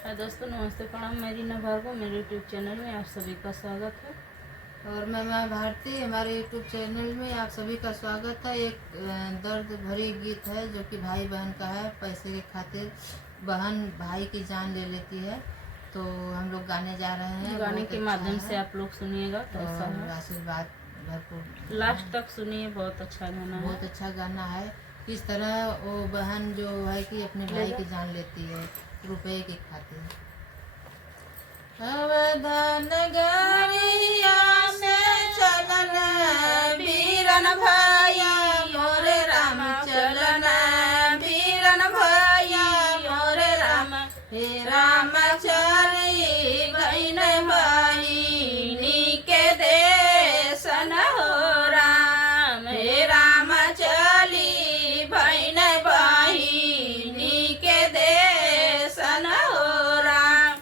हाय दोस्तों, नमस्ते, प्रणाम। मैं रीना भार्गव, मेरे यूट्यूब चैनल में आप सभी का स्वागत है। और मैं भारती, हमारे यूट्यूब चैनल में आप सभी का स्वागत है। एक दर्द भरी गीत है जो कि भाई बहन का है। पैसे के खातिर बहन भाई की जान ले लेती है, तो हम लोग गाने जा रहे हैं। गाने के अच्छा माध्यम है से आप लोग सुनिएगा, कैसा और है आशीर्वाद भरपूर लास्ट तक सुनिए। बहुत अच्छा गाना है। बहुत अच्छा गाना है। किस तरह वो बहन जो है कि अपने भाई की जान लेती है रुपए की खातिर। अवधान गरिया से चलन वीरन भैया मोरे राम, चलन वीरन भैया मोरे राम। हे राम चली बहन बहिनी के देशन हो राम। हे राम चली बहन बहिनी के देशन हो राम।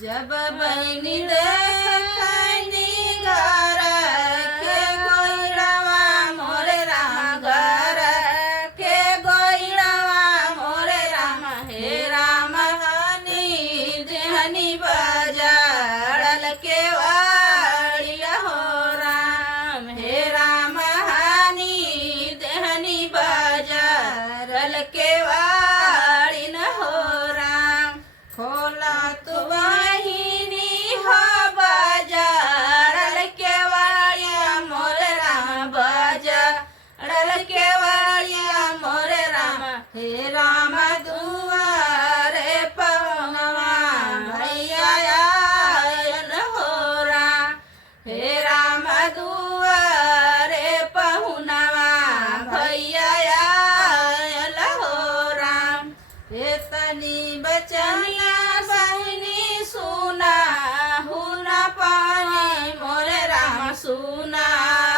जब बहनी देखनी घर के गोइड़वा मोरे राम, घर के गोइड़वा मोरे राम। हे राम हनी देहनी बजाड़ल के वाड़िया हो राम। हे राम हनी देहनी बजाड़ल के वाड़ी न हो राम। खोला तू बहिनी हो बजाड़ल के वाड़िया मोरे राम, बजाड़ल के वाड़िया मोरे राम। हे राम दुआरे पवनवा भैया आयल हो राम। हे राम दुआरे पहुनवा भैया आयल हो राम। हे तनी बचनिया बहिनी सुना हुना पानी मोरे राम, सुना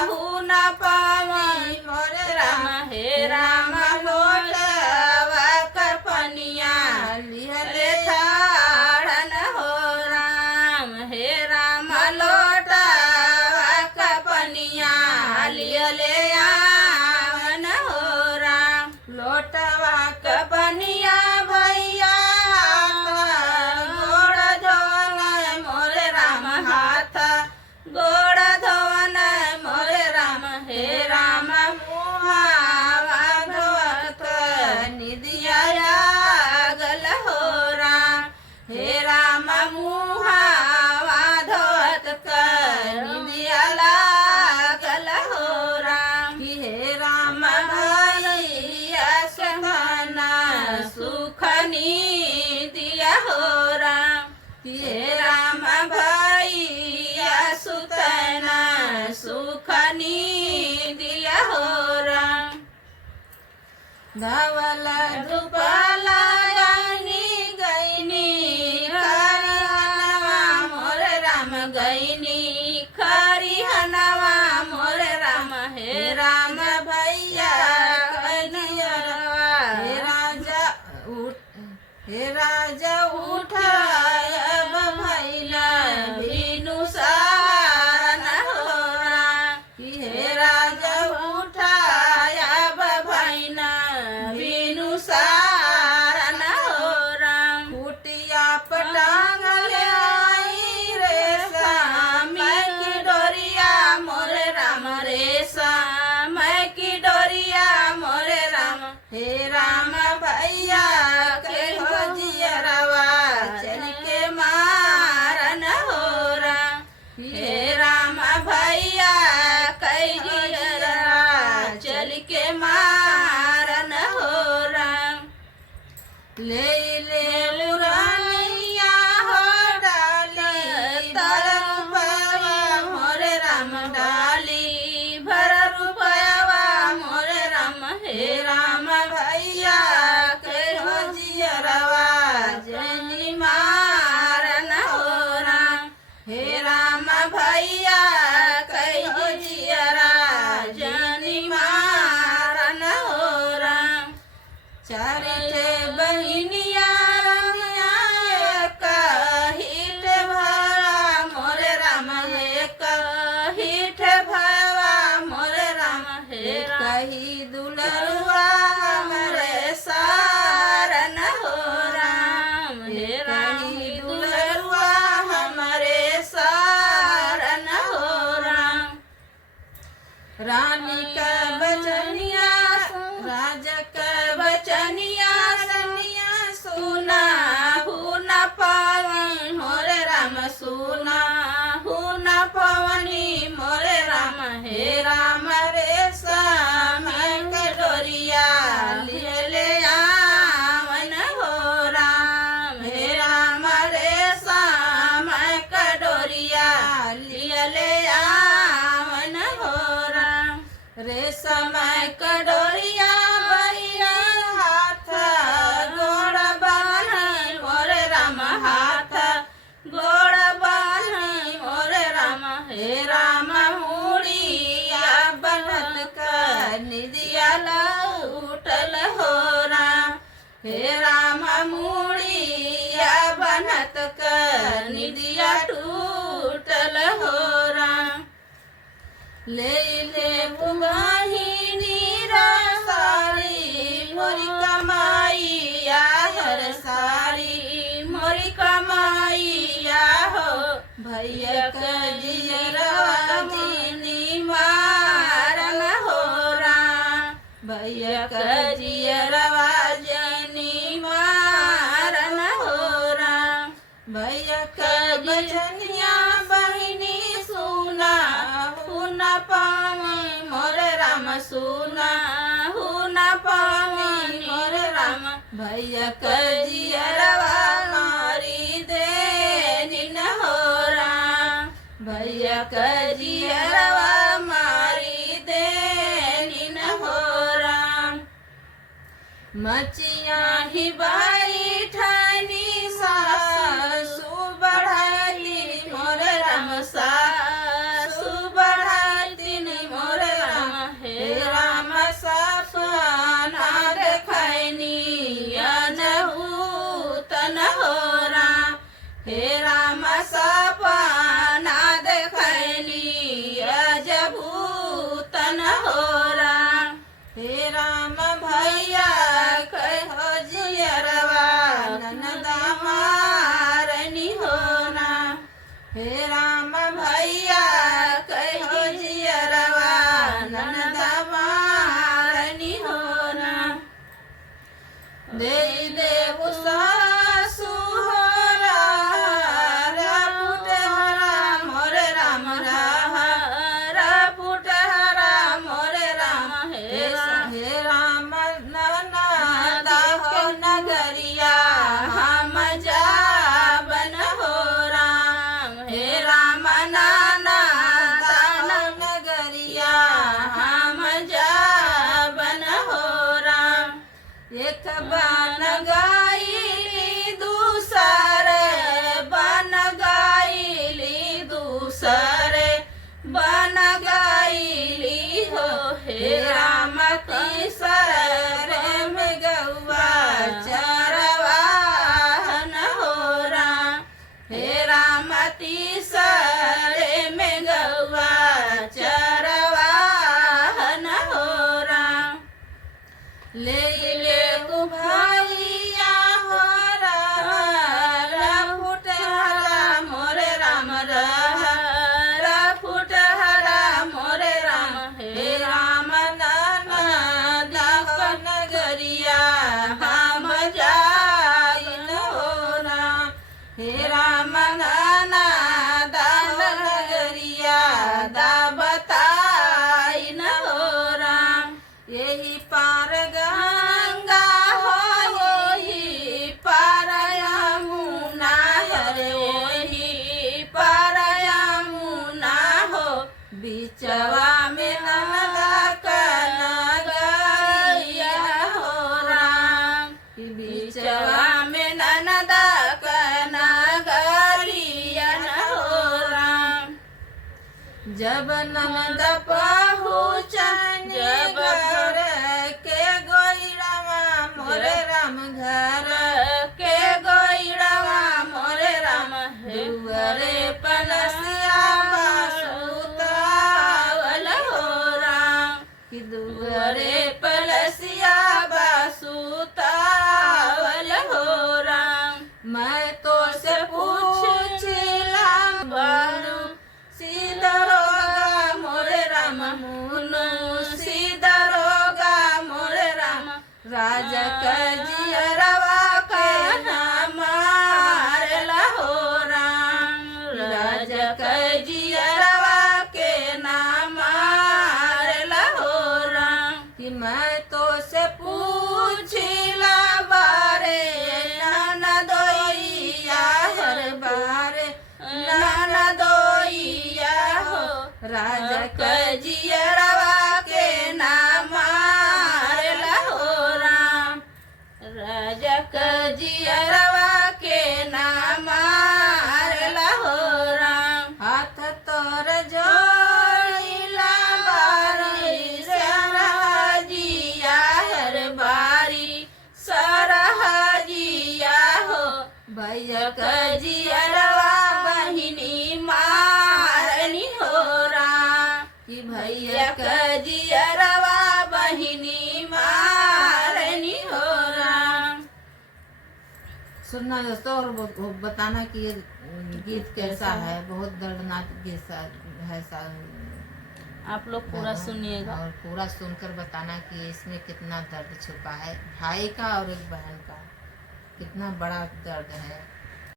हुना पानी मोरे राम। हे राम लोटवा कर पनिया लिहले ठाड़न हो राम। हे राम लोटवा कर पनिया लिहले आवन हो राम। लोटवा कर पनिया भैया गोड़ धोवन मोरे राम, हाथ गोड़ धोवन मोरे राम। हे राम मुहावा धोवत निदिया गल हो राम। हे राम मुहावा धोवत निदिया लागल हो राम। कि हे राम भैया सतना सुखनी दिया हो राम। कि हे राम भैया सुतना सुखनी दिया हो राम। धवल धुपला गईनी गईनी खरिहनवा मोरे राम, गईनी खरिहनवा मोरे राम। हे राम भैया कनियरवा। हे राजा हे राजा उठायब भैला बिनु सारन हो राम। कि हे राजा उठायब भैना बिनु सारन हो राम। कुटिया पटांगल आई रेशम की डोरिया मोरे राम, रेशम की डोरिया मोरे राम। हे राम भैया के हो जियरवा चल के मारन हो राम। हे राम भैया कई जियरवा चल के मारन हो राम। ले ले मुरानिया हो डाली तर रुपया मोरे राम, डाली भर रुपया मोरे राम। हे राम भैया के हो जियरवा जनी मारन हो राम। हे राम भैया कई हो जियरा जनी मारन हो राम। चारिटे बहिनिया रानी का बचनिया राजा का बचनिया सनिया सुना हूँ न पावी मोरे राम सुना हूँ न पावनी मोरे राम हे राम रे श्याम के डोरिया लिए ले आवन हो राम हे राम रे श्याम के डोरिया लिए ले आवन हो राम रेशम के डोरिया बहिया हाथ गोड़ बान्हि मोरे राम हाथ गोड़ बान्हि मोरे राम हे राम मुड़िया बनत का निदिया उठल हो राम हे राम मुड़िया बनत का निदिया टूटल हो राम ले ले बुमाहिनी सारी मोरी कमाइया हर सारी मोरी कमाइया हो भैया कजियरवा जीनी मारन हो राम भैया कजियरवा जीनी मारन हो राम भैया कजियनिया बहिनी सुना हुना पावी मोरे राम सुना हुना पावी मोरे राम भैया कजियरवा मारी दे निन हो राम भैया कजियरवा मारी दे निन हो राम मचिया ही बाई ठानी सासु बढ़ाई मोरे राम सासु बढ़ाई मोरे राम हे राम सपना देखैनी अनहु तन हो राम हे राम सपना देखैनी अजबू तन हो राम हे राम भैया कहो जियरवा ननदा मारनी हो राम हे राम भैया कहो जियरवा ननदा मारनी हो राम दे देव सासु हो रापुट हरा मोरे राम रापुट हरा मोरे राम हे राम ननदा हो नगरिया हम जावन हो राम हे राम ननदा नगरिया हम जावन हो राम एक बन गाइली दूसरे बन गाइली दूसरे बन गाइली हो हे राम तीसरे में गौवा चरवाहन हो राम हे राम तीसरे में गौवा चरवाहन हो राम ले ले भैया हो रापुट हरा मोरे राम रापुट हरा मोरे राम हे राम ननदा नगरिया हम जाइन हो राम हे राम ननदा नगरिया दा बताइन हो राम यही पार गंगा हो यही पार यमुना हरे वही पार यमुना हो बिचवा में ननदा का नगरिया हो राम बिचवा में ननदा का नगरिया हो राम जब ननद पहुँचन जब घर के गोइड़वा मोरे राम घर के गोइड़वा मोरे राम दुअरे पलसिया बासुतावल हो राम कि दुअरे पलसिया बासुतावल हो राम मैं तो से पूछला बनू सीधरोगा मोरे राम मुन जियरवा के ना मारेला हो राम, राजा का जियरवा के ना मारेला हो राम। हाथ तोर जोड़िला बारी सरहजिया हर बारी सरहजिया हो, भैया का जियरवा बहिनी मारनी हो राम, कि भैया का जियरवा बहिनी मारनी हो राम। सुनना दोस्तों और बताना कि ये गीत कैसा है। बहुत दर्दनाक गीत है आप लोग पूरा सुनिएगा और पूरा सुनकर बताना कि इसमें कितना दर्द छुपा है। भाई का और एक बहन का कितना बड़ा दर्द है।